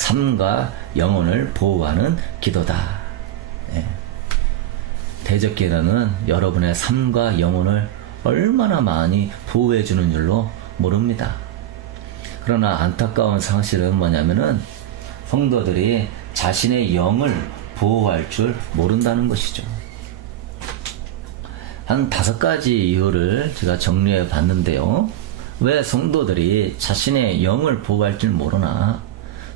삶과 영혼을 보호하는 기도다. 예. 대적기도는 여러분의 삶과 영혼을 얼마나 많이 보호해 주는 줄로 모릅니다. 그러나 안타까운 사실은 뭐냐면은 성도들이 자신의 영을 보호할 줄 모른다는 것이죠. 한 5가지 이유를 제가 정리해 봤는데요. 왜 성도들이 자신의 영을 보호할 줄 모르나?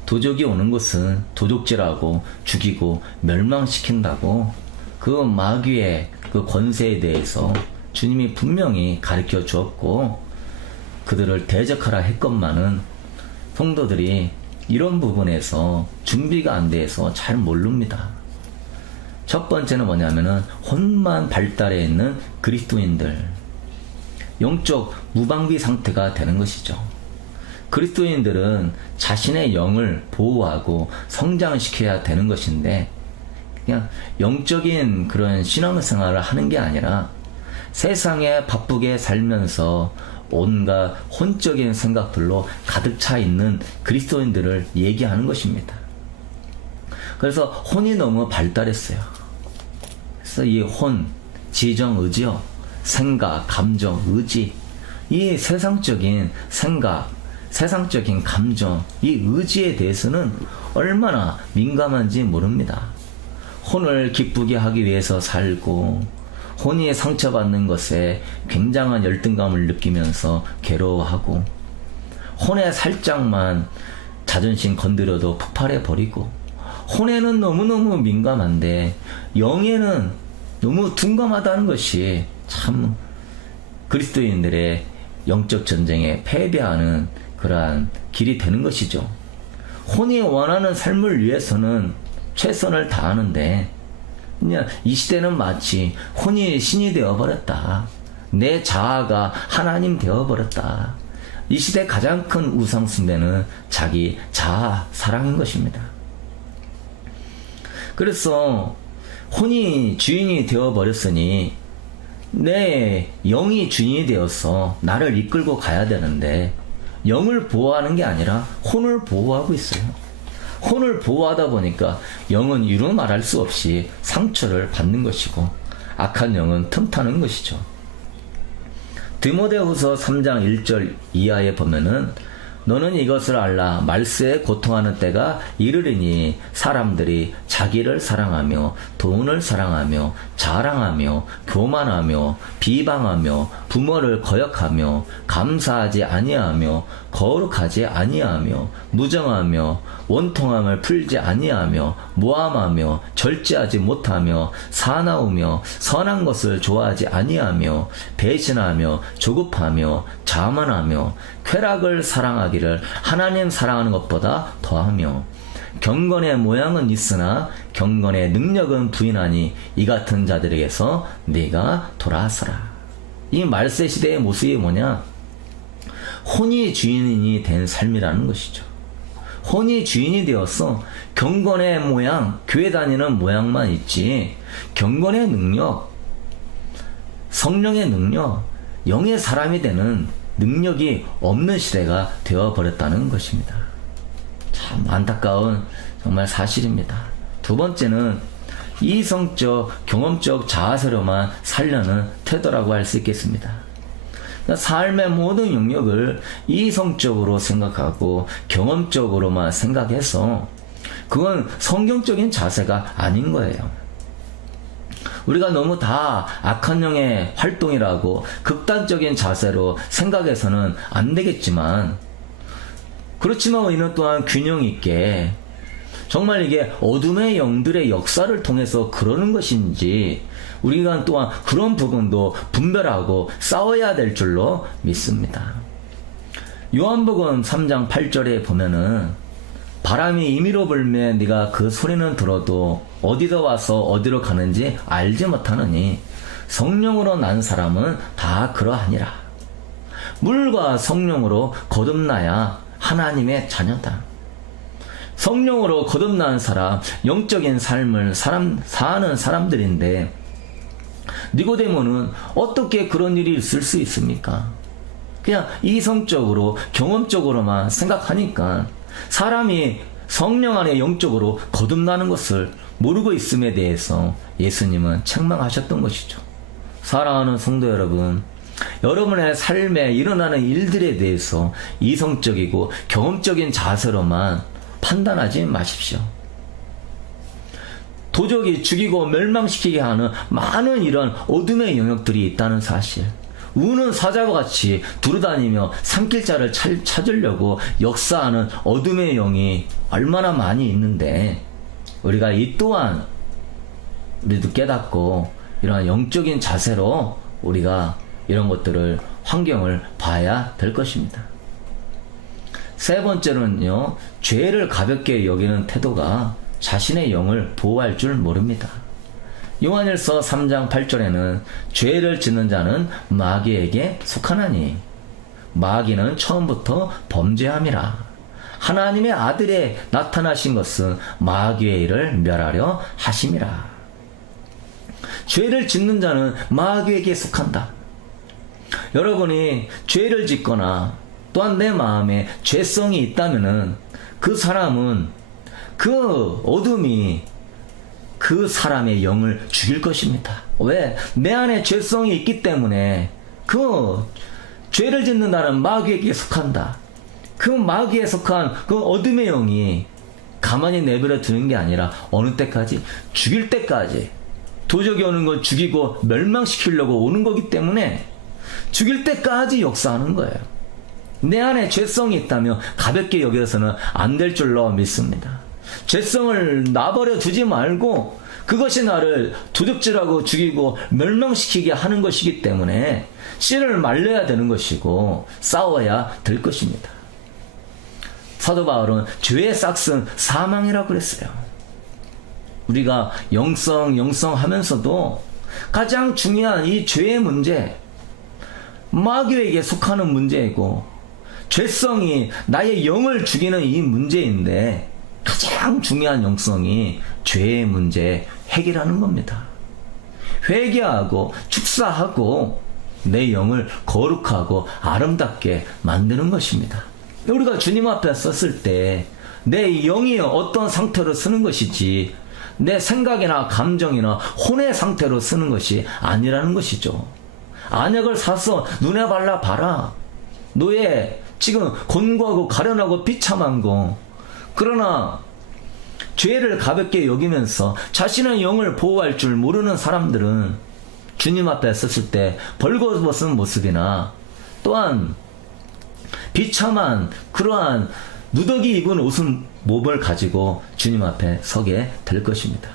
도적이 오는 것은 도적질하고 죽이고 멸망시킨다고 그 마귀의 그 권세에 대해서 주님이 분명히 가르쳐 주었고 그들을 대적하라 했건만은 성도들이 이런 부분에서 준비가 안 돼서 잘 모릅니다. 첫 번째는 뭐냐면은 혼만 발달해 있는 그리스도인들, 영적 무방비 상태가 되는 것이죠. 그리스도인들은 자신의 영을 보호하고 성장시켜야 되는 것인데 그냥 영적인 그런 신앙생활을 하는 게 아니라 세상에 바쁘게 살면서 온갖 혼적인 생각들로 가득 차 있는 그리스도인들을 얘기하는 것입니다. 그래서 혼이 너무 발달했어요. 그래서 이 혼, 지정, 의지요, 생각, 감정, 의지, 이 세상적인 생각, 세상적인 감정, 이 의지에 대해서는 얼마나 민감한지 모릅니다. 혼을 기쁘게 하기 위해서 살고 혼이 상처받는 것에 굉장한 열등감을 느끼면서 괴로워하고 혼에 살짝만 자존심 건드려도 폭발해버리고 혼에는 너무너무 민감한데 영에는 너무 둔감하다는 것이 참 그리스도인들의 영적 전쟁에 패배하는 그러한 길이 되는 것이죠. 혼이 원하는 삶을 위해서는 최선을 다하는데 그냥 이 시대는 마치 혼이 신이 되어버렸다. 내 자아가 하나님 되어버렸다. 이 시대 가장 큰 우상숭배는 자기 자아 사랑인 것입니다. 그래서 혼이 주인이 되어버렸으니 내 영이 주인이 되어서 나를 이끌고 가야 되는데 영을 보호하는 게 아니라 혼을 보호하고 있어요. 혼을 보호하다 보니까 영은 이루 말할 수 없이 상처를 받는 것이고 악한 영은 틈타는 것이죠. 디모데후서 3장 1절 이하에 보면은 너는 이것을 알라 말세에 고통하는 때가 이르리니 사람들이 자기를 사랑하며 돈을 사랑하며 자랑하며 교만하며 비방하며 부모를 거역하며 감사하지 아니하며 거룩하지 아니하며 무정하며 원통함을 풀지 아니하며 모함하며 절제하지 못하며 사나우며 선한 것을 좋아하지 아니하며 배신하며 조급하며 자만하며 쾌락을 사랑하기를 하나님 사랑하는 것보다 더하며 경건의 모양은 있으나 경건의 능력은 부인하니 이 같은 자들에게서 네가 돌아서라. 이 말세 시대의 모습이 뭐냐? 혼이 주인이 된 삶이라는 것이죠. 혼이 주인이 되어서 경건의 모양, 교회 다니는 모양만 있지 경건의 능력, 성령의 능력, 영의 사람이 되는 능력이 없는 시대가 되어버렸다는 것입니다. 참 안타까운 정말 사실입니다. 두 번째는 이성적, 경험적 자아세로만 살려는 태도라고 할 수 있겠습니다. 삶의 모든 영역을 이성적으로 생각하고 경험적으로만 생각해서 그건 성경적인 자세가 아닌 거예요. 우리가 너무 다 악한 영의 활동이라고 극단적인 자세로 생각해서는 안 되겠지만 그렇지만 우리는 또한 균형 있게 정말 이게 어둠의 영들의 역사를 통해서 그러는 것인지 우리가 또한 그런 부분도 분별하고 싸워야 될 줄로 믿습니다. 요한복음 3장 8절에 보면은 바람이 임의로 불면 네가 그 소리는 들어도 어디서 와서 어디로 가는지 알지 못하느니 성령으로 난 사람은 다 그러하니라. 물과 성령으로 거듭나야 하나님의 자녀다. 성령으로 거듭난 사람, 영적인 삶을 사는 사람들인데 니고데모는 어떻게 그런 일이 있을 수 있습니까? 그냥 이성적으로 경험적으로만 생각하니까 사람이 성령 안에 영적으로 거듭나는 것을 모르고 있음에 대해서 예수님은 책망하셨던 것이죠. 사랑하는 성도 여러분, 여러분의 삶에 일어나는 일들에 대해서 이성적이고 경험적인 자세로만 판단하지 마십시오. 도적이 죽이고 멸망시키게 하는 많은 이런 어둠의 영역들이 있다는 사실, 우는 사자와 같이 두루다니며 산길자를 찾으려고 역사하는 어둠의 영이 얼마나 많이 있는데, 우리가 이 또한 우리도 깨닫고 이러한 영적인 자세로 우리가 이런 것들을, 환경을 봐야 될 것입니다. 세 번째로는요, 죄를 가볍게 여기는 태도가 자신의 영을 보호할 줄 모릅니다. 요한일서 3장 8절에는 죄를 짓는 자는 마귀에게 속하나니 마귀는 처음부터 범죄함이라. 하나님의 아들에 나타나신 것은 마귀의 일을 멸하려 하심이라. 죄를 짓는 자는 마귀에게 속한다. 여러분이 죄를 짓거나 또한 내 마음에 죄성이 있다면은 그 사람은, 그 어둠이 그 사람의 영을 죽일 것입니다. 왜? 내 안에 죄성이 있기 때문에 그 죄를 짓는다는 마귀에게 속한다. 그 마귀에 속한 그 어둠의 영이 가만히 내버려 두는 게 아니라 어느 때까지? 죽일 때까지. 도적이 오는 걸 죽이고 멸망시키려고 오는 거기 때문에 죽일 때까지 역사하는 거예요. 내 안에 죄성이 있다면 가볍게 여겨서는 안 될 줄로 믿습니다. 죄성을 놔버려 두지 말고 그것이 나를 도둑질하고 죽이고 멸망시키게 하는 것이기 때문에 씨를 말려야 되는 것이고 싸워야 될 것입니다. 사도 바울은 죄의 싹은 사망이라고 그랬어요. 우리가 영성 하면서도 가장 중요한 이 죄의 문제, 마귀에게 속하는 문제이고 죄성이 나의 영을 죽이는 이 문제인데, 가장 중요한 영성이 죄의 문제 해결하는 겁니다. 회개하고 축사하고 내 영을 거룩하고 아름답게 만드는 것입니다. 우리가 주님 앞에 섰을 때 내 영이 어떤 상태로 쓰는 것이지 내 생각이나 감정이나 혼의 상태로 쓰는 것이 아니라는 것이죠. 안약을 사서 눈에 발라 봐라. 너의 지금 곤고하고 가련하고 비참한 거, 그러나 죄를 가볍게 여기면서 자신의 영을 보호할 줄 모르는 사람들은 주님 앞에 섰을 때 벌거벗은 모습이나 또한 비참한 그러한 누더기 입은 옷은 몸을 가지고 주님 앞에 서게 될 것입니다.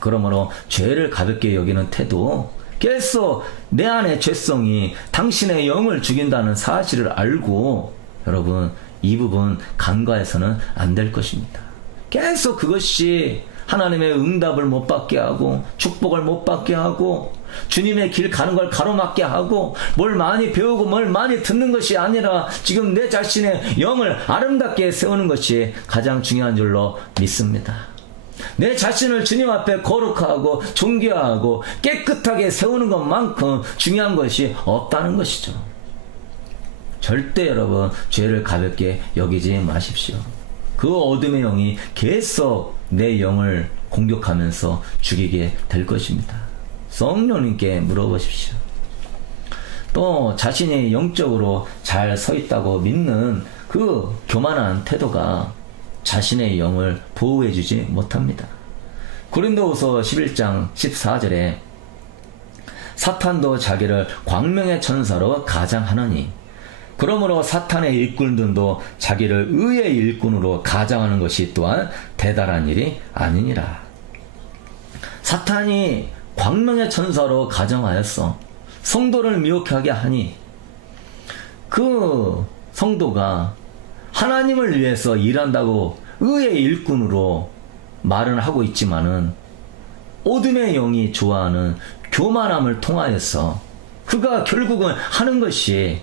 그러므로 죄를 가볍게 여기는 태도, 계속 내 안의 죄성이 당신의 영을 죽인다는 사실을 알고 여러분 이 부분 간과해서는 안 될 것입니다. 계속 그것이 하나님의 응답을 못 받게 하고 축복을 못 받게 하고 주님의 길 가는 걸 가로막게 하고 뭘 많이 배우고 뭘 많이 듣는 것이 아니라 지금 내 자신의 영을 아름답게 세우는 것이 가장 중요한 줄로 믿습니다. 내 자신을 주님 앞에 거룩하고 존귀하고 깨끗하게 세우는 것만큼 중요한 것이 없다는 것이죠. 절대 여러분 죄를 가볍게 여기지 마십시오. 그 어둠의 영이 계속 내 영을 공격하면서 죽이게 될 것입니다. 성령님께 물어보십시오. 또 자신이 영적으로 잘 서 있다고 믿는 그 교만한 태도가 자신의 영을 보호해주지 못합니다. 고린도후서 11장 14절에 사탄도 자기를 광명의 천사로 가장하나니 그러므로 사탄의 일꾼들도 자기를 의의 일꾼으로 가장하는 것이 또한 대단한 일이 아니니라. 사탄이 광명의 천사로 가정하였어 성도를 미혹하게 하니 그 성도가 하나님을 위해서 일한다고 의의 일꾼으로 말은 하고 있지만은 어둠의 영이 좋아하는 교만함을 통하여서 그가 결국은 하는 것이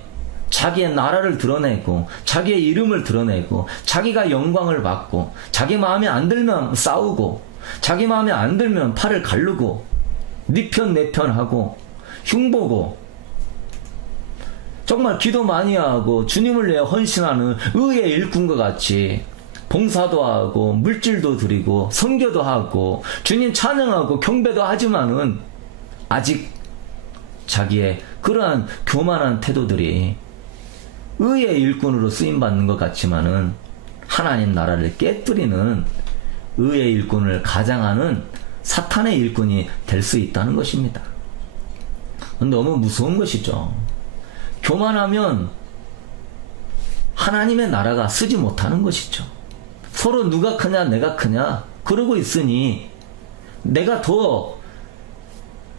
자기의 나라를 드러내고 자기의 이름을 드러내고 자기가 영광을 받고 자기 마음에 안 들면 싸우고 자기 마음에 안 들면 팔을 가르고 네 편 내 편 하고 흉보고 정말 기도 많이 하고 주님을 위해 헌신하는 의의 일꾼과 같이 봉사도 하고 물질도 드리고 선교도 하고 주님 찬양하고 경배도 하지만은 아직 자기의 그러한 교만한 태도들이 의의 일꾼으로 쓰임받는 것 같지만은 하나님 나라를 깨뜨리는 의의 일꾼을 가장하는 사탄의 일꾼이 될 수 있다는 것입니다. 너무 무서운 것이죠. 교만하면 하나님의 나라가 쓰지 못하는 것이죠. 서로 누가 크냐 내가 크냐 그러고 있으니 내가 더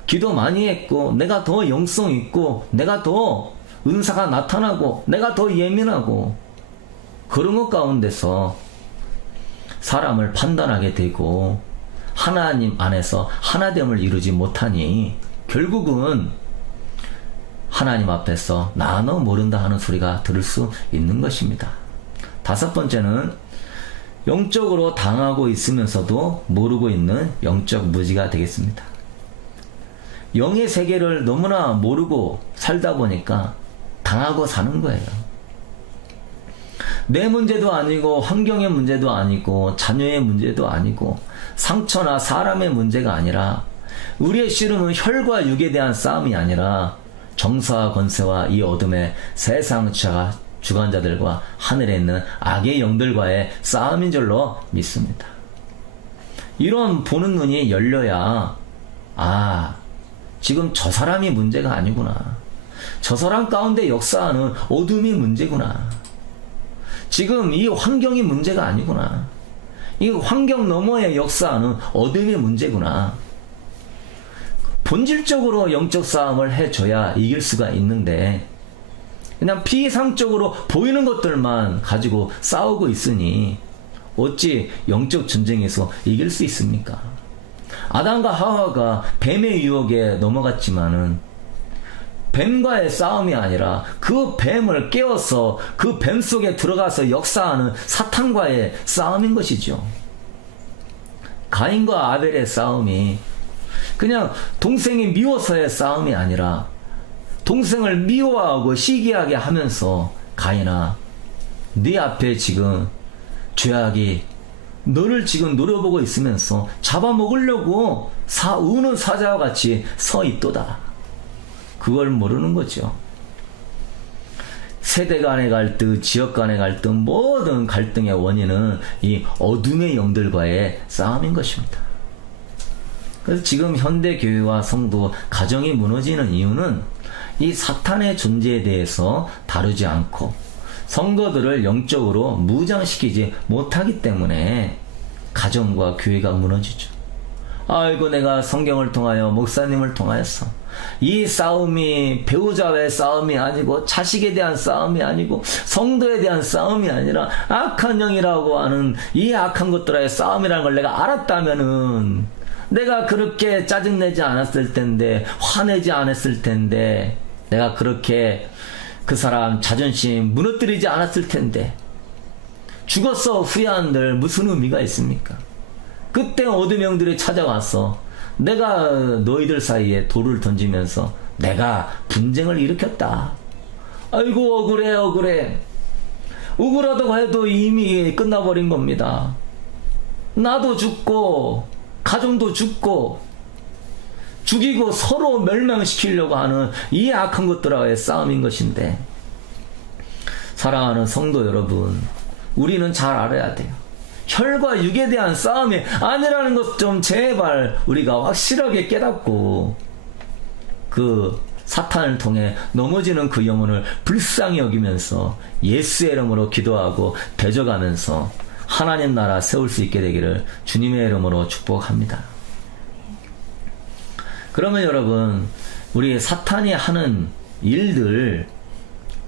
기도 많이 했고 내가 더 영성 있고 내가 더 은사가 나타나고 내가 더 예민하고 그런 것 가운데서 사람을 판단하게 되고 하나님 안에서 하나됨을 이루지 못하니 결국은 하나님 앞에서 나 너 모른다 하는 소리가 들을 수 있는 것입니다. 다섯 번째는 영적으로 당하고 있으면서도 모르고 있는 영적 무지가 되겠습니다. 영의 세계를 너무나 모르고 살다 보니까 당하고 사는 거예요. 내 문제도 아니고 환경의 문제도 아니고 자녀의 문제도 아니고 상처나 사람의 문제가 아니라 우리의 씨름은 혈과 육에 대한 싸움이 아니라 정사와 권세와 이 어둠의 세상 주관자들과 하늘에 있는 악의 영들과의 싸움인 줄로 믿습니다. 이런 보는 눈이 열려야 지금 저 사람이 문제가 아니구나. 저 사람 가운데 역사하는 어둠이 문제구나. 지금 이 환경이 문제가 아니구나. 이 환경 너머에 역사하는 어둠이 문제구나. 본질적으로 영적 싸움을 해줘야 이길 수가 있는데 그냥 피상적으로 보이는 것들만 가지고 싸우고 있으니 어찌 영적 전쟁에서 이길 수 있습니까? 아담과 하와가 뱀의 유혹에 넘어갔지만은 뱀과의 싸움이 아니라 그 뱀을 깨워서 그 뱀 속에 들어가서 역사하는 사탄과의 싸움인 것이죠. 가인과 아벨의 싸움이 그냥 동생이 미워서의 싸움이 아니라 동생을 미워하고 시기하게 하면서 가인아 네 앞에 지금 죄악이 너를 지금 노려보고 있으면서 잡아먹으려고 우는 사자와 같이 서 있도다. 그걸 모르는 거죠. 세대 간의 갈등, 지역 간의 갈등, 모든 갈등의 원인은 이 어둠의 영들과의 싸움인 것입니다. 그래서 지금 현대교회와 성도, 가정이 무너지는 이유는 이 사탄의 존재에 대해서 다루지 않고 성도들을 영적으로 무장시키지 못하기 때문에 가정과 교회가 무너지죠. 아이고 내가 성경을 통하여 목사님을 통하여서 이 싸움이 배우자와의 싸움이 아니고 자식에 대한 싸움이 아니고 성도에 대한 싸움이 아니라 악한 영이라고 하는 이 악한 것들과의 싸움이라는 걸 내가 알았다면은 내가 그렇게 짜증내지 않았을 텐데 화내지 않았을 텐데 내가 그렇게 그 사람 자존심 무너뜨리지 않았을 텐데 죽었어 후회한들 무슨 의미가 있습니까? 그때 어둠 영들이 찾아와서 내가 너희들 사이에 돌을 던지면서 내가 분쟁을 일으켰다. 아이고 억울해 억울하다고 해도 이미 끝나버린 겁니다. 나도 죽고 가정도 죽고 죽이고 서로 멸망시키려고 하는 이 악한 것들과의 싸움인 것인데 사랑하는 성도 여러분 우리는 잘 알아야 돼요. 혈과 육에 대한 싸움이 아니라는 것 좀 제발 우리가 확실하게 깨닫고 그 사탄을 통해 넘어지는 그 영혼을 불쌍히 여기면서 예수의 이름으로 기도하고 대적하면서 하나님 나라 세울 수 있게 되기를 주님의 이름으로 축복합니다. 그러면 여러분 우리 사탄이 하는 일들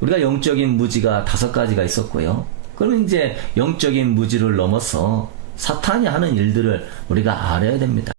우리가 영적인 무지가 5가지가 있었고요. 그럼 이제 영적인 무지를 넘어서 사탄이 하는 일들을 우리가 알아야 됩니다.